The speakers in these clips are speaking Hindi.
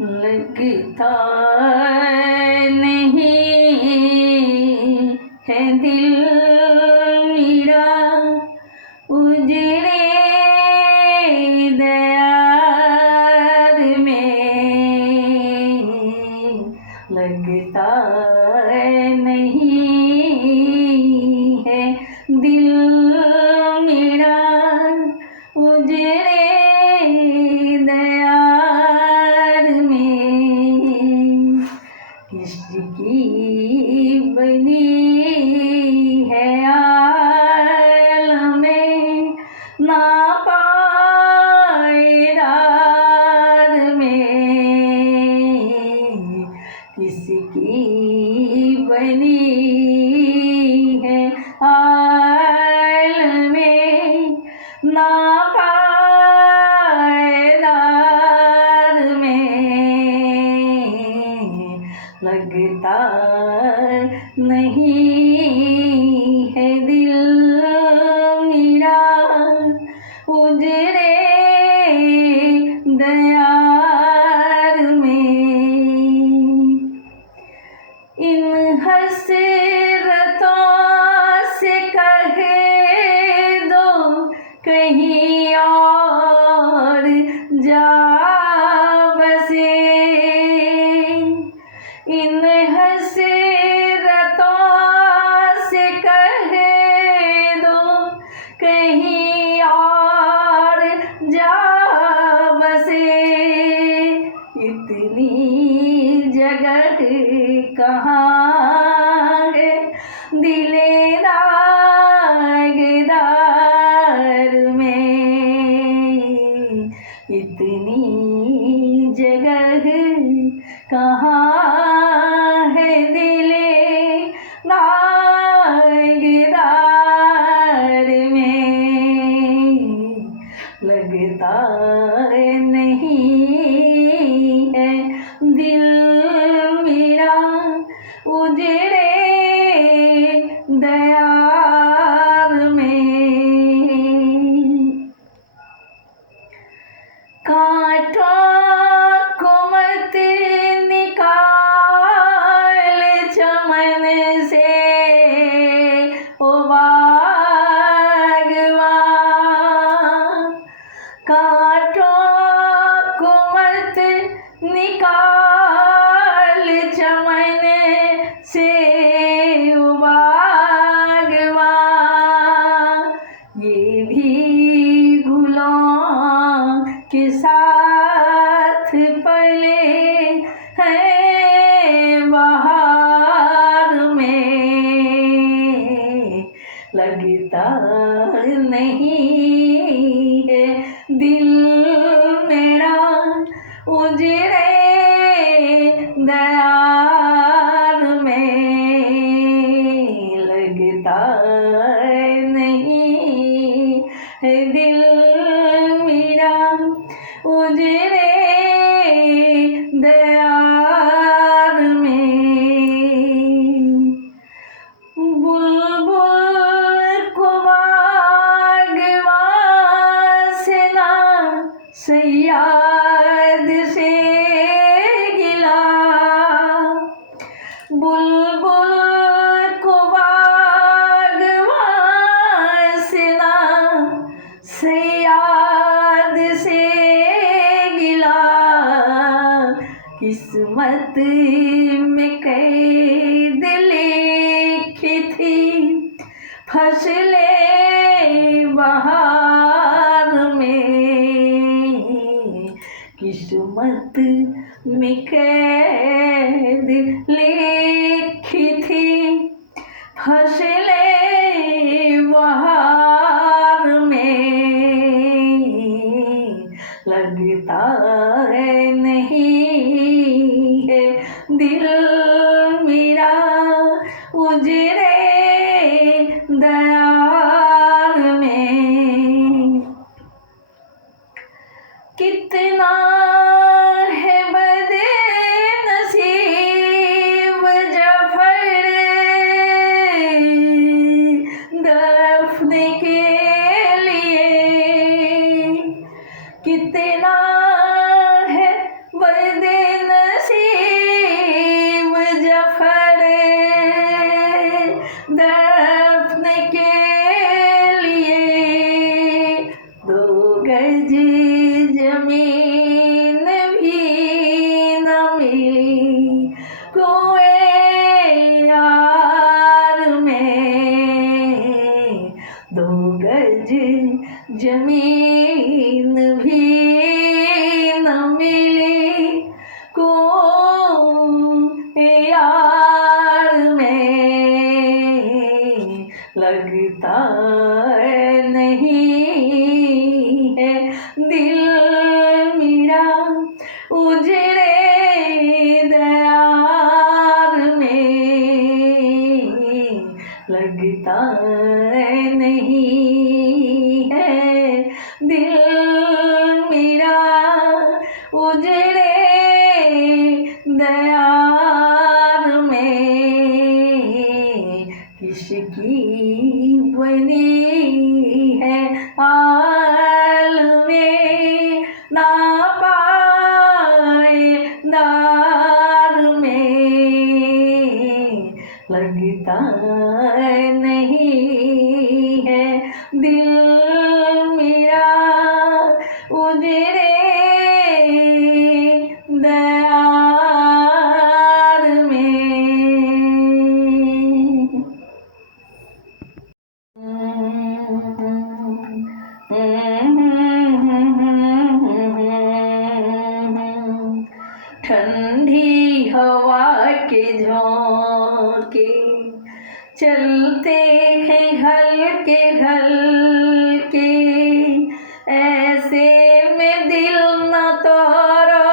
लगता नहीं है दिल मेरा उजड़े दयार में। लगता नहीं है दिल मेरा उजड़े दयार में। किसकी बनी है आलमें ना पायदार में। किसकी बनी है आलमें ना पायदार में। लगता नहीं है दिल मेरा उजड़े दयार में। इन हसरतों से कह दो कहीं और जा बसे। इन हसरतों से कह दो कहीं और जा बसे। इतनी जगह कहाँ है दिले दागदार में। इतनी जगह कहाँ है दिले दागदार में। लगता नहीं है दिल मेरा उजड़े दयार में। कांटों को मत निकाल चमन से ओ बागवान। कांटों को मत निकाल चमन से ओ बागवान। ये भी गुलों के साथ पले हैं बहार में। लगता नहीं है दिल मेरा उजड़े दयार में। लगता नहीं है दिल मेरा उजड़े दयार में। बुलबुल को बागवान से ना सयाद से गिला। बुलबुल को बागवान से ना सयाद से गिला। किस्मत में कैद लिखी थी फसलें बहार में। किस्मत में कैद लिखी थी फसलें बहार में। लगता नहीं है दिल मेरा उजड़े दयार में। कितना है बदनसीब जफर दफन के लिए। कितना है बदनसीब उजड़े दयार में लगता नहीं है दिल मेरा, उजड़े दयार में किसकी बनी है हाल में, ना पाए दार में लगता नहीं है दिल मेरा, उजड़े दयार में। ठंडी हवा के झोंके चलते हैं हल्के हल्के, ऐसे में दिल न तोड़ो,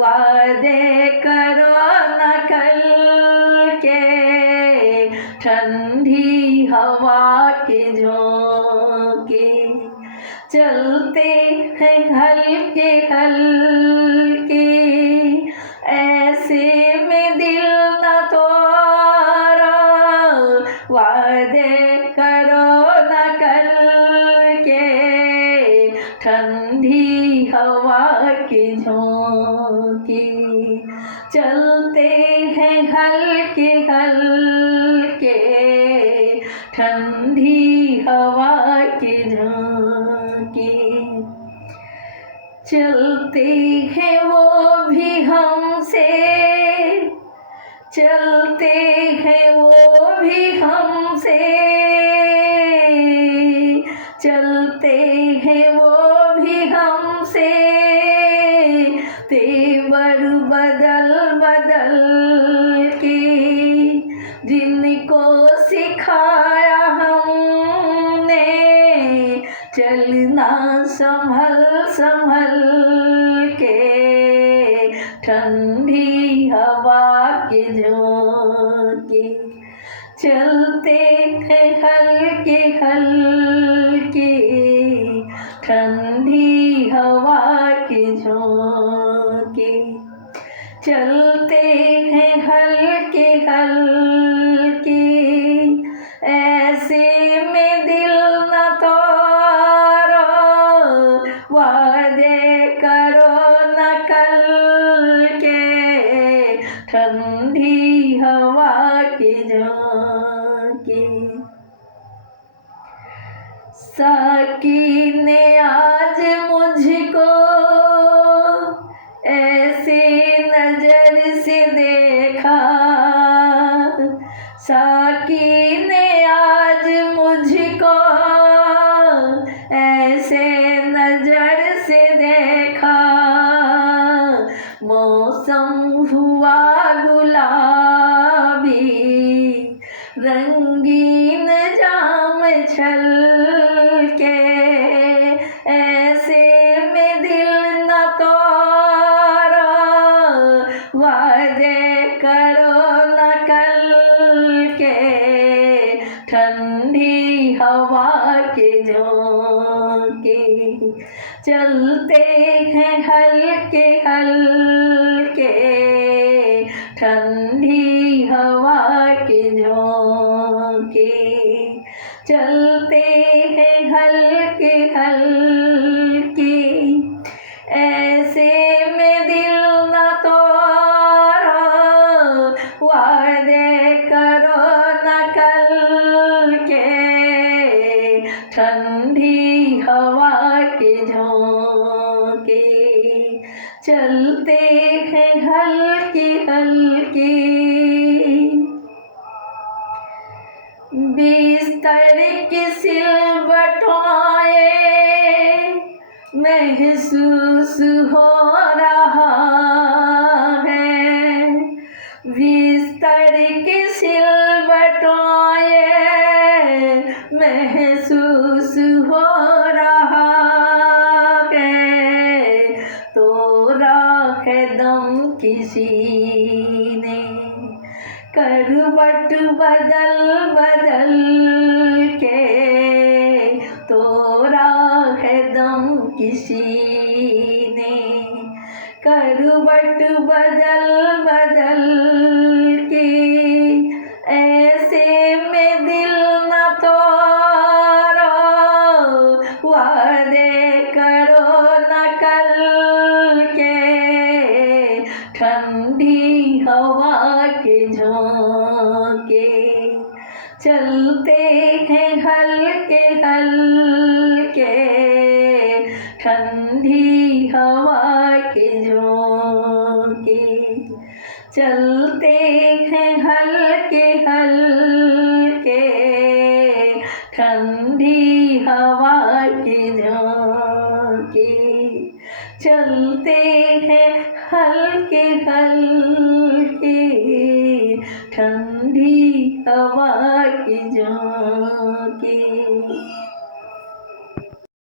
वादे करो न कल के। ठंडी हवा के झोंके चलते हैं हल्के हल्के, ऐसे में दिल न तोड़ो, वादे करो न कल के। ठंडी हवा के झोंके चलते हैं हल्के हल्के, ठंडी हवा के झोंके चलते हैं वो भी हमसे, चलते हैं वो भी हमसे, चलते हैं वो भी हमसे, तेवर बदल बदल के, जिनको सिखाया हमने चलना संभल संभल के। ठंडी हवा के झोंके चलते हैं हल्के हल्के, ठंडी हवा के झोंके चलते हैं हल्के हल्के, ऐसे में दिल न तोड़ो, वादे करो न कल के। ठंडी हवा के झोंके साकी ने आज मुझको ऐसे नजर से देखा, साकी ने आज मुझको ऐसे नजर से देखा, मौसम हुआ गुलाबी रंगीन जाम छल के, ऐसे में दिल न तोड़ो, वादे करो न कल के। ठंडी हवा के झोंके चलते हैं हल्के हल्के, ठंडी हवा के झोंके चलते हैं हल्के हल्के, ऐसे में दिल न तोड़ो, वादे करो न कल के। ठंडी हवा के झोंके चलते हैं हल्के हल्के, बिस्तर की सिलवटों महसूस हो रहा है, बिस्तर की सिलवटों महसूस हो रहा है, तो किसी ने, करवट बदल बदल के तोड़ा है दम किसी ने, करवट बदल बदल के ऐसे में दिल न तोड़ो, वादे करो न कल के, ठंडी हवा के झोंके चलते हैं हल्के हल्के, ठंडी हवा के झोंके चलते हैं हल्के हल्के, ठंडी हवा के झोंके चलते हैं हल्के हल्के, ठंडी हवा के झोंके।